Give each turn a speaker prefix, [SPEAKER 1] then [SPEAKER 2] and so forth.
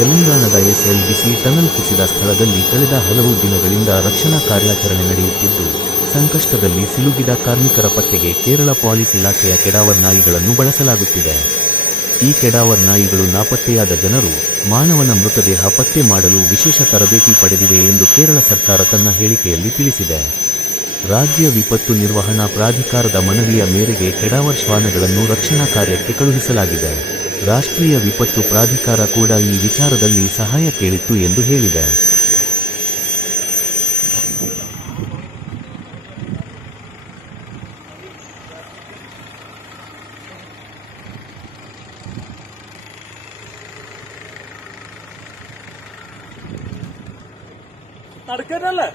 [SPEAKER 1] ತೆಲಂಗಾಣದ SLBC tunnel ಕುಸಿದ ಸ್ಥಳದಲ್ಲಿ ಕಳೆದ ಹಲವು ದಿನಗಳಿಂದ ರಕ್ಷಣಾ ಕಾರ್ಯಾಚರಣೆ ನಡೆಯುತ್ತಿದ್ದು, ಸಂಕಷ್ಟದಲ್ಲಿ ಸಿಲುಕಿದ ಕಾರ್ಮಿಕರ ಪತ್ತೆಗೆ ಕೇರಳ ಪೊಲೀಸ್ ಇಲಾಖೆಯ ಕೆಡಾವರ್ ನಾಯಿಗಳನ್ನು ಬಳಸಲಾಗುತ್ತಿದೆ. ಈ ಕೆಡಾವರ್ ನಾಯಿಗಳು ನಾಪತ್ತೆಯಾದ ಜನರು, ಮಾನವನ ಮೃತದೇಹ ಪತ್ತೆ ಮಾಡಲು ವಿಶೇಷ ತರಬೇತಿ ಪಡೆದಿವೆ ಎಂದು ಕೇರಳ ಸರ್ಕಾರ ತನ್ನ ಹೇಳಿಕೆಯಲ್ಲಿ ತಿಳಿಸಿದೆ. ರಾಜ್ಯ ವಿಪತ್ತು ನಿರ್ವಹಣಾ ಪ್ರಾಧಿಕಾರದ ಮನವಿಯ ಮೇರೆಗೆ ಕೆಡಾವರ್ ಶ್ವಾನಗಳನ್ನು ರಕ್ಷಣಾ ಕಾರ್ಯಕ್ಕೆ ಕಳುಹಿಸಲಾಗಿದೆ. ರಾಷ್ಟ್ರೀಯ ವಿಪತ್ತು ಪ್ರಾಧಿಕಾರ ಕೂಡ ಈ ವಿಚಾರದಲ್ಲಿ ಸಹಾಯ ಕೇಳಿತ್ತು ಎಂದು ಹೇಳಿದೆ
[SPEAKER 2] നടക്കന്നല്ലേ